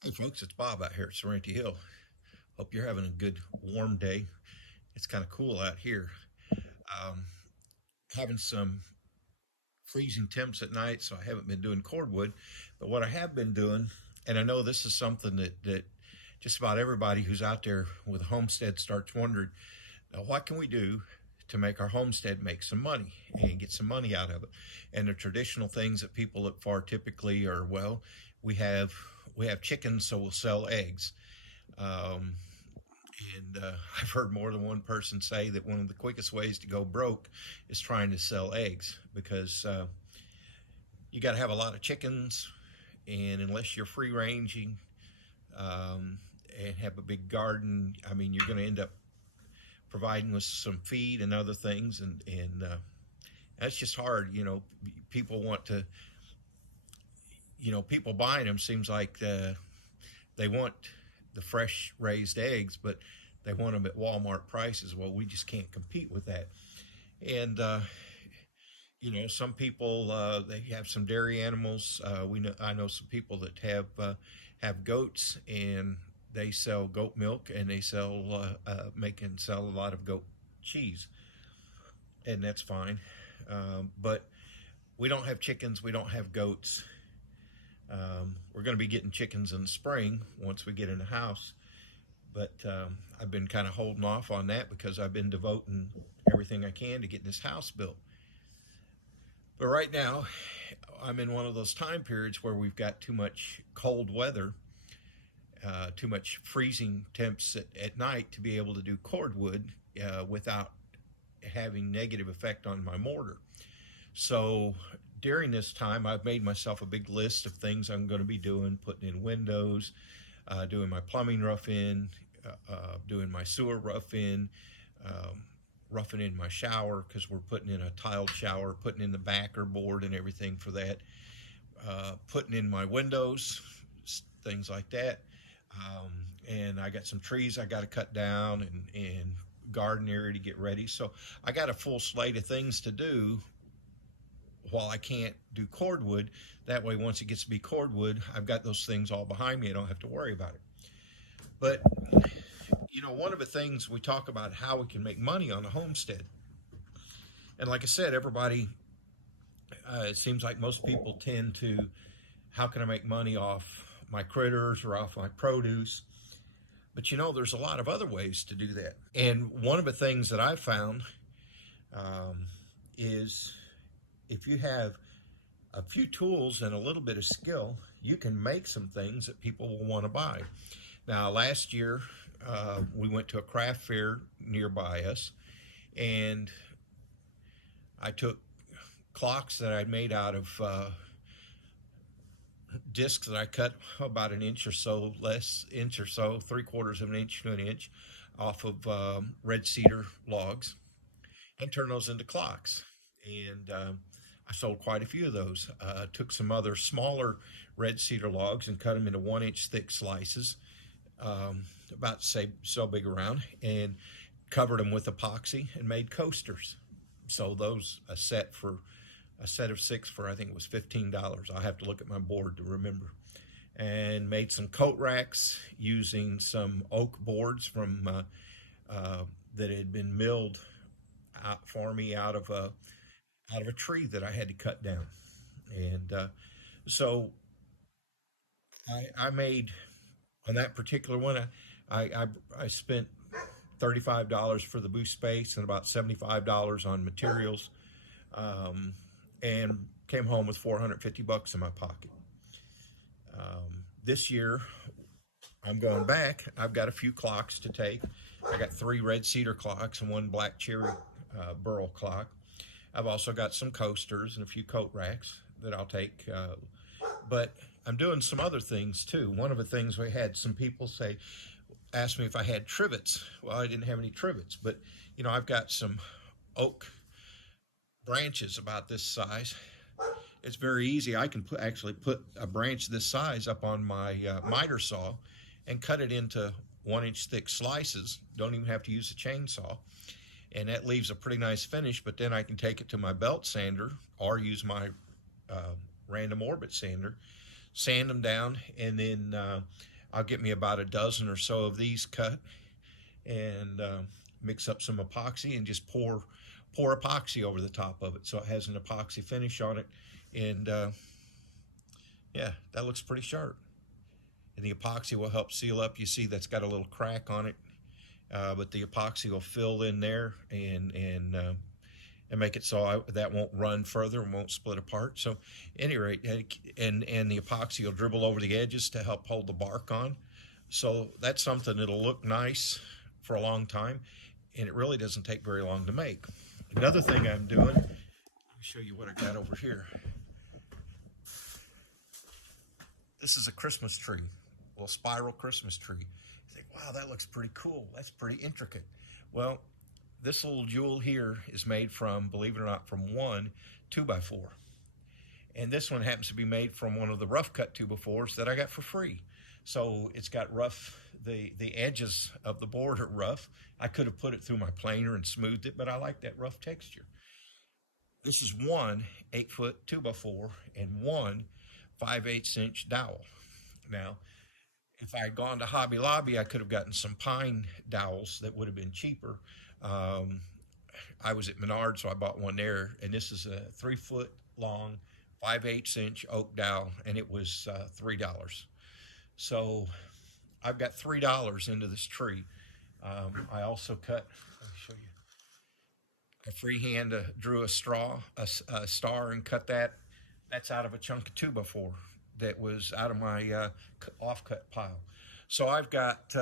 Hey folks, it's Bob out here at Sorrento Hill. Hope you're having a good warm day. It's kind of cool out here. Um, Having some freezing temps at night, so I haven't been doing cordwood. But what I have been doing, and I know this is something that just about everybody who's out there with a homestead starts wondering, now what can we do to make our homestead make some money and get some money out of it? And the traditional things that people look for typically are, well, we have we have chickens, so we'll sell eggs. Um, And I've heard more than one person say that one of the quickest ways to go broke is trying to sell eggs because you got to have a lot of chickens, and unless you're free ranging um, and have a big garden, I mean, you're going to end up providing with some feed and other things, and that's just hard. People want to, people buying them seems like they want the fresh raised eggs, but they want them at Walmart prices. Well, we just can't compete with that. And some people they have some dairy animals. I know some people that have goats, and they sell goat milk, and they make and sell a lot of goat cheese, and that's fine. But we don't have chickens. We don't have goats. We're going to be getting chickens in the spring once we get in the house, but I've been kind of holding off on that because I've been devoting everything I can to getting this house built. But right now, I'm in one of those time periods where we've got too much cold weather, too much freezing temps at night to be able to do cordwood without having negative effect on my mortar. So during this time, I've made myself a big list of things I'm going to be doing, putting in windows, doing my plumbing rough in, doing my sewer rough in, roughing in my shower because we're putting in a tiled shower, putting in the backer board and everything for that, putting in my windows, things like that. And I got some trees I got to cut down and garden area to get ready. So I got a full slate of things to do while I can't do cordwood. That way, once it gets to be cordwood, I've got those things all behind me. I don't have to worry about it. But, one of the things we talk about how we can make money on a homestead. And like I said, everybody, it seems like most people tend to, how can I make money off my critters or off my produce? But there's a lot of other ways to do that. And one of the things that I've found is if you have a few tools and a little bit of skill, you can make some things that people will want to buy. Now, last year, we went to a craft fair nearby us, and I took clocks that I made out of discs that I cut about an inch or so, less inch or so, 3/4 of an inch to an inch, off of red cedar logs, and turned those into clocks. And I sold quite a few of those. Took some other smaller red cedar logs and cut them into 1 inch thick slices, about say so big around, and covered them with epoxy and made coasters. Sold those a set of six for I think it was $15. I'll have to look at my board to remember. And made some coat racks using some oak boards from that had been milled out for me out of a tree that I had to cut down. And so I made on that particular one. I spent $35 for the booth space and about $75 on materials, um, and came home with 450 bucks in my pocket. This year, I'm going back. I've got a few clocks to take. I got 3 red cedar clocks and 1 black cherry burl clock. I've also got some coasters and a few coat racks that I'll take. But I'm doing some other things too. One of the things we had some people ask me if I had trivets. Well, I didn't have any trivets, but I've got some oak branches about this size. It's very easy. I can actually put a branch this size up on my miter saw and cut it into 1 inch thick slices. Don't even have to use a chainsaw. And that leaves a pretty nice finish, but then I can take it to my belt sander or use my random orbit sander. sand them down, and then I'll get me about a dozen or so of these cut, and mix up some epoxy and just pour epoxy over the top of it so it has an epoxy finish on it. And yeah, that looks pretty sharp. And the epoxy will help seal up. You see that's got a little crack on it, but the epoxy will fill in there and make it so that won't run further and won't split apart. So, at any rate, and the epoxy will dribble over the edges to help hold the bark on. So that's something that'll look nice for a long time, and it really doesn't take very long to make. Another thing I'm doing, let me show you what I got over here. This is a Christmas tree, a little spiral Christmas tree. You think, wow, that looks pretty cool. That's pretty intricate. Well, this little jewel here is made from, believe it or not, from one 2x4. And this one happens to be made from one of the rough cut 2x4s that I got for free. So it's got rough, the edges of the board are rough. I could have put it through my planer and smoothed it, but I like that rough texture. This is one 8-foot 2x4 and one 5/8 inch dowel. Now, if I had gone to Hobby Lobby, I could have gotten some pine dowels that would have been cheaper. I was at Menards, so I bought one there, and this is a 3-foot long 5/8 inch oak dowel, and it was $3. So I've got $3 into this tree. I also cut, let me show you, I freehand drew a star, and cut that. That's out of a chunk of 2x4 that was out of my offcut pile. So I've got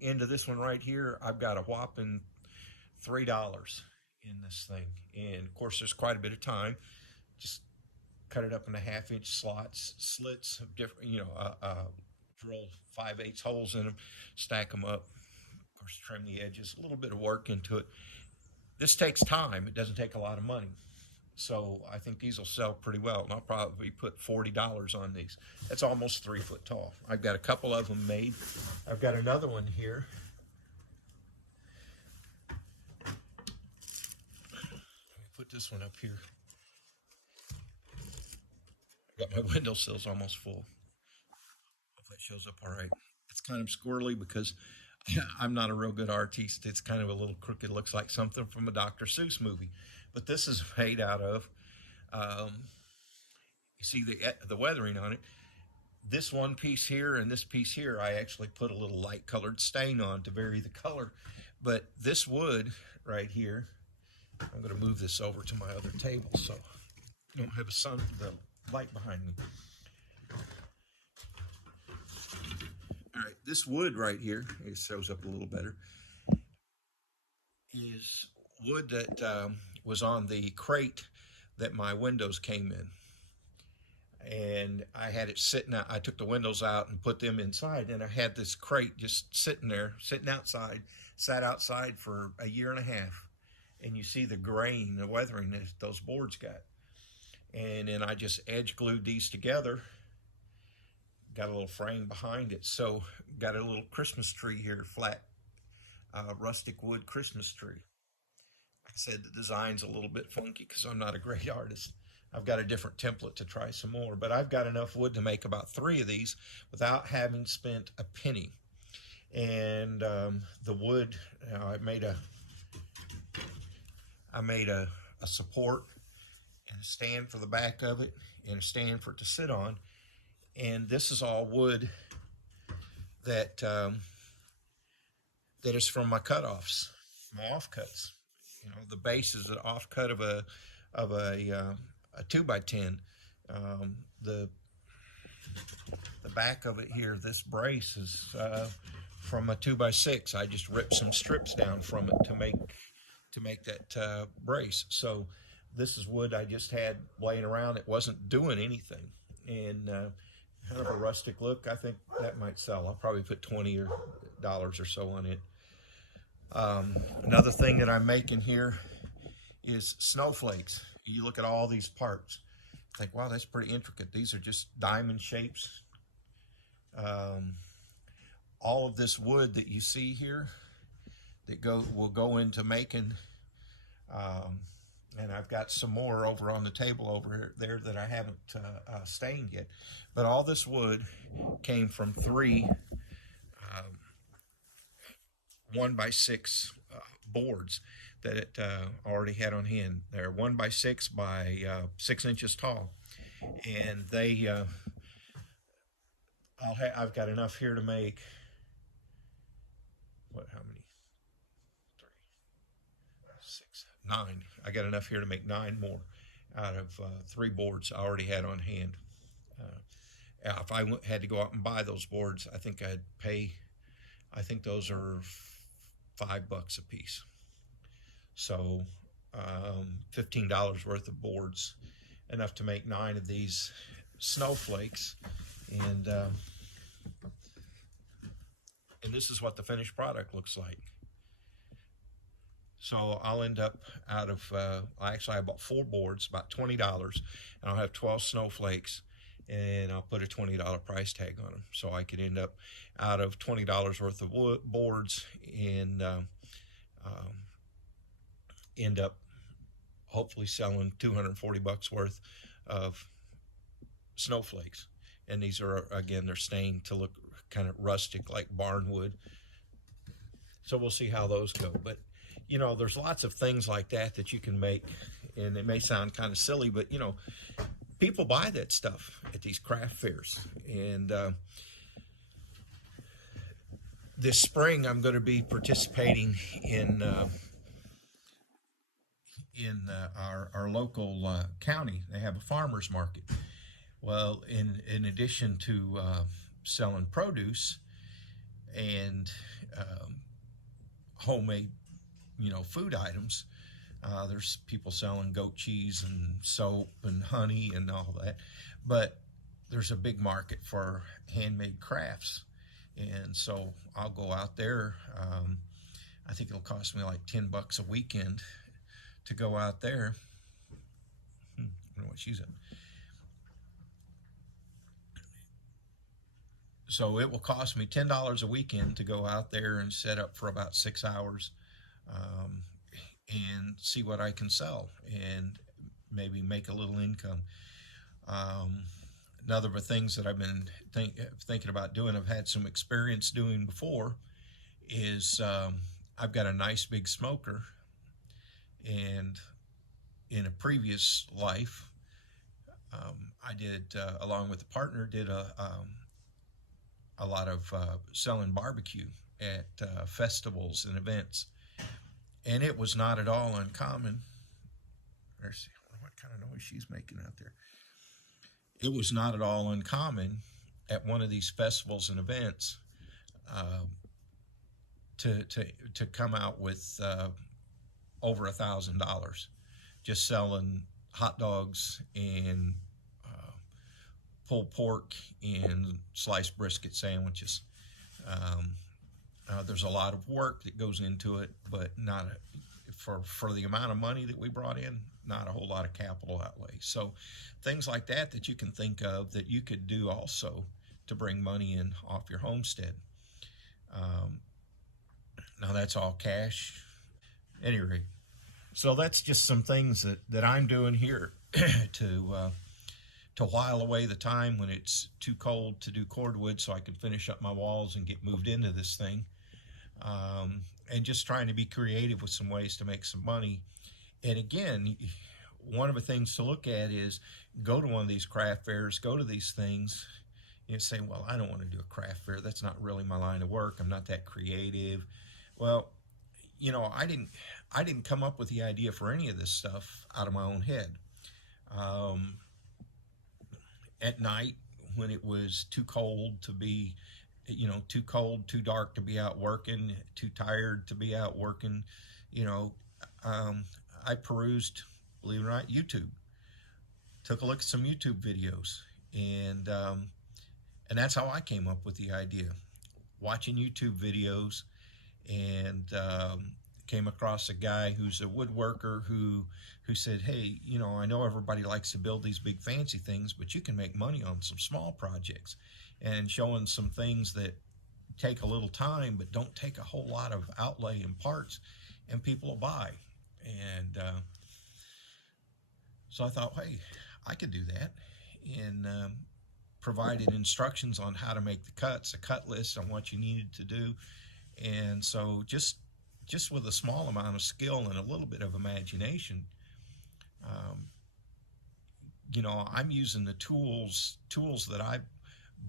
into this one right here, I've got a whopping $3 in this thing. And of course, there's quite a bit of time. Just cut it up into 1/2 inch slits of different, drill 5/8 holes in them, stack them up, of course, trim the edges, a little bit of work into it. This takes time. It doesn't take a lot of money. So I think these will sell pretty well, and I'll probably put $40 on these. That's almost 3 foot tall. I've got a couple of them made. I've got another one here. Let me put this one up here. I've got my windowsills almost full. Hope that shows up all right. It's kind of squirrely because I'm not a real good artiste. It's kind of a little crooked. Looks like something from a Dr. Seuss movie. But this is made out of, you see the weathering on it. This one piece here and this piece here, I actually put a little light colored stain on to vary the color. But this wood right here, I'm going to move this over to my other table so I don't have the light behind me. All right, this wood right here, it shows up a little better, is wood that was on the crate that my windows came in. And I had it sitting out. I took the windows out and put them inside, and I had this crate just sitting there, sat outside for a 1.5 years. And you see the grain, the weathering that those boards got. And then I just edge glued these together. Got a little frame behind it. So got a little Christmas tree here, flat rustic wood Christmas tree. Like I said, the design's a little bit funky because I'm not a great artist. I've got a different template to try some more, but I've got enough wood to make about 3 of these without having spent a penny. And the wood, I made a support and a stand for the back of it and a stand for it to sit on. And this is all wood that that is from my cutoffs, my offcuts. You know, the base is an offcut of a 2x10. The back of it here, this brace is from a 2x6. I just ripped some strips down from it to make that brace. So this is wood I just had laying around. It wasn't doing anything, and kind of a rustic look. I think that might sell. I'll probably put $20 or so on it. Another thing that I'm making here is snowflakes. You look at all these parts, think, wow, that's pretty intricate. These are just diamond shapes. All of this wood that you see here that will go into making and I've got some more over on the table over there that I haven't stained yet. But all this wood came from three 1x6 boards that it already had on hand. They're 1x6 by 6 inches tall, and they I've got enough here to make how many? 9. I got enough here to make 9 more out of 3 boards I already had on hand. If I had to go out and buy those boards, I think I'd pay. I think those are $5 a piece. So $15 worth of boards, enough to make 9 of these snowflakes, and this is what the finished product looks like. So I'll end up out of, actually I bought 4 boards, about $20, and I'll have 12 snowflakes, and I'll put a $20 price tag on them. So I could end up out of $20 worth of boards, and end up hopefully selling $240 worth of snowflakes. And these are, again, they're stained to look kind of rustic like barnwood. So we'll see how those go. But you know, there's lots of things like that that you can make, and it may sound kind of silly, but you know, people buy that stuff at these craft fairs. And this spring I'm going to be participating in our local county. They have a farmers market. Well, in addition to selling produce and homemade, you know, food items, there's people selling goat cheese and soap and honey and all that, but there's a big market for handmade crafts. And so I'll go out there. I think it'll cost me like $10 a weekend to go out there. I don't know what she's at. So it will cost me $10 a weekend to go out there and set up for about 6 hours, and see what I can sell and maybe make a little income. Another of the things that I've been thinking about doing, I've had some experience doing before, is I've got a nice big smoker, and in a previous life, I did, along with a partner, did a lot of selling barbecue at festivals and events. And it was not at all uncommon. Let's see what kind of noise she's making out there. It was not at all uncommon at one of these festivals and events to come out with over $1,000 just selling hot dogs and pulled pork and sliced brisket sandwiches. There's a lot of work that goes into it, but not for the amount of money that we brought in, not a whole lot of capital outlay. So things like that you can think of that you could do also to bring money in off your homestead. Now that's all cash. At any rate, so that's just some things that I'm doing here to while away the time when it's too cold to do cordwood, so I can finish up my walls and get moved into this thing. And just trying to be creative with some ways to make some money. And again, one of the things to look at is go to one of these craft fairs, go to these things, and say, well, I don't want to do a craft fair. That's not really my line of work. I'm not that creative. Well, you know, I didn't come up with the idea for any of this stuff out of my own head. At night, when it was too cold to be, you know, too cold, too dark to be out working, too tired to be out working, you know, I perused, believe it or not, YouTube. Took a look at some YouTube videos, and that's how I came up with the idea. Watching YouTube videos, and came across a guy who's a woodworker who said, hey, you know, I know everybody likes to build these big fancy things, but you can make money on some small projects, and showing some things that take a little time but don't take a whole lot of outlay in parts, and people will buy. And So I thought, hey, I could do that, and provided instructions on how to make the cuts, a cut list on what you needed to do. And so just with a small amount of skill and a little bit of imagination, um, I'm using the tools that I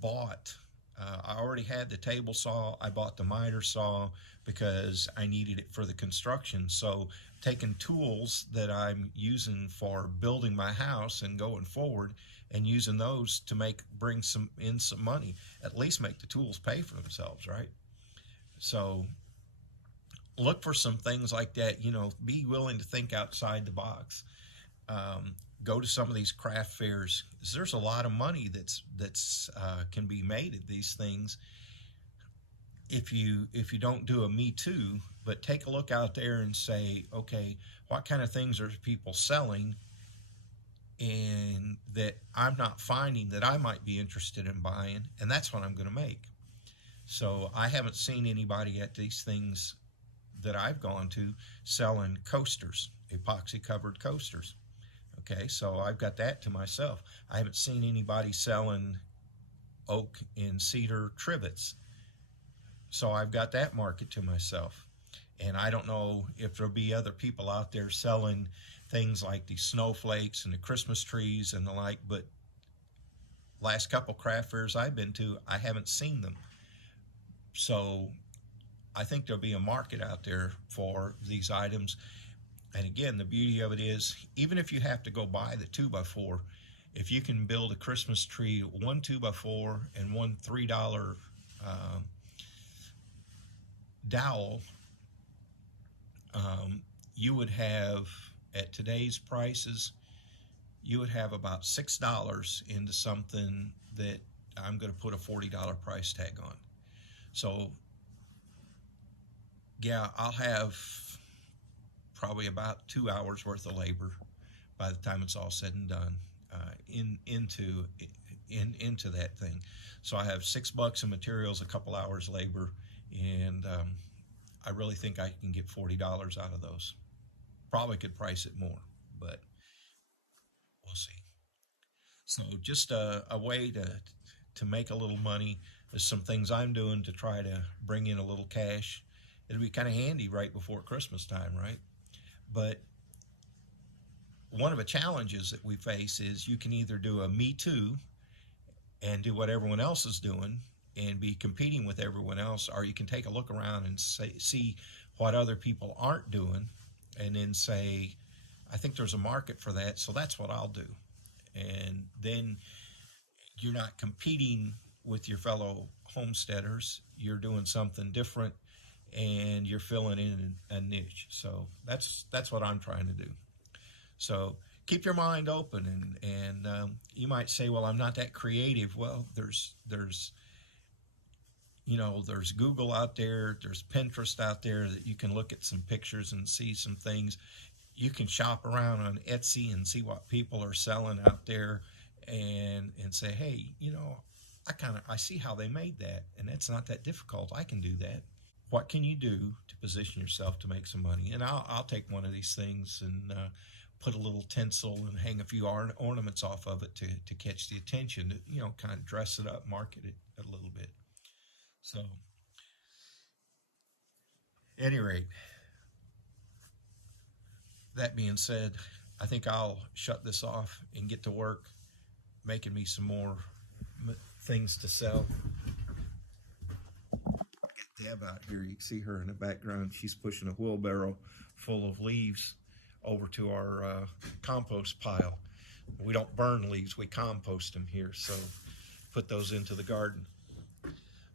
bought. I already had the table saw. I bought the miter saw because I needed it for the construction. So taking tools that I'm using for building my house and going forward, and using those to bring some money, at least make the tools pay for themselves, right? So look for some things like that. Be willing to think outside the box. Um, Go to some of these craft fairs. There's a lot of money that's can be made at these things if you don't do a me too, but take a look out there and say, okay, what kind of things are people selling and that I'm not finding that I might be interested in buying, and that's what I'm going to make. So I haven't seen anybody at these things that I've gone to selling coasters, epoxy covered coasters. Okay, so I've got that to myself. I haven't seen anybody selling oak and cedar trivets. So I've got that market to myself. And I don't know if there'll be other people out there selling things like the snowflakes and the Christmas trees and the like, but last couple craft fairs I've been to, I haven't seen them. So I think there'll be a market out there for these items. And again, the beauty of it is, even if you have to go buy the 2x4, if you can build a Christmas tree, one 2x4 and one $3 dowel, you would have, at today's prices, you would have about $6 into something that I'm going to put a $40 price tag on. So yeah, I'll have probably about 2 hours worth of labor by the time it's all said and done into that thing. So I have $6 in materials, a couple hours labor, and I really think I can get $40 out of those. Probably could price it more, but we'll see. So just a way to make a little money. There's some things I'm doing to try to bring in a little cash. It'll be kind of handy right before Christmas time, right? But one of the challenges that we face is you can either do a me too and do what everyone else is doing and be competing with everyone else, or you can take a look around and see what other people aren't doing and then say, I think there's a market for that, so that's what I'll do. And then you're not competing with your fellow homesteaders, you're doing something different and you're filling in a niche. So that's what I'm trying to do. So keep your mind open, and you might say, well, I'm not that creative. Well, there's there's Google out there, there's Pinterest out there that you can look at some pictures and see some things. You can shop around on Etsy and see what people are selling out there, and say, hey, I see how they made that, and it's not that difficult. I can do that. What can you do to position yourself to make some money? And I'll take one of these things and put a little tinsel and hang a few ornaments off of it to catch the attention, to, kind of dress it up, market it a little bit. So, at any rate, that being said, I think I'll shut this off and get to work making me some more things to sell. Deb out here, you can see her in the background. She's pushing a wheelbarrow full of leaves over to our compost pile. We don't burn leaves, we compost them here, so put those into the garden.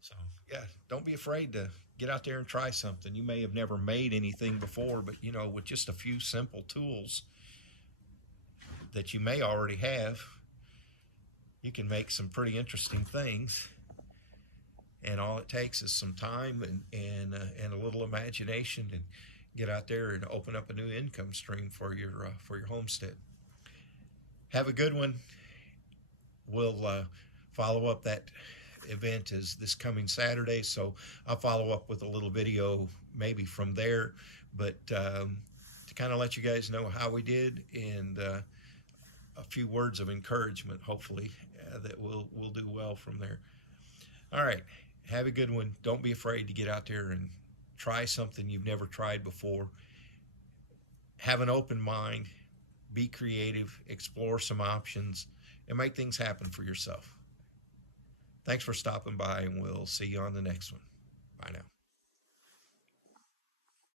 So yeah, don't be afraid to get out there and try something. You may have never made anything before, but with just a few simple tools that you may already have, you can make some pretty interesting things. And all it takes is some time and a little imagination, and get out there and open up a new income stream for your homestead. Have a good one. We'll follow up. That event is this coming Saturday, so I'll follow up with a little video maybe from there, but to kind of let you guys know how we did, and a few words of encouragement, hopefully, that we'll do well from there. All right, have a good one. Don't be afraid to get out there and try something you've never tried before. Have an open mind, be creative, explore some options, and make things happen for yourself. Thanks for stopping by, and we'll see you on the next one. Bye now.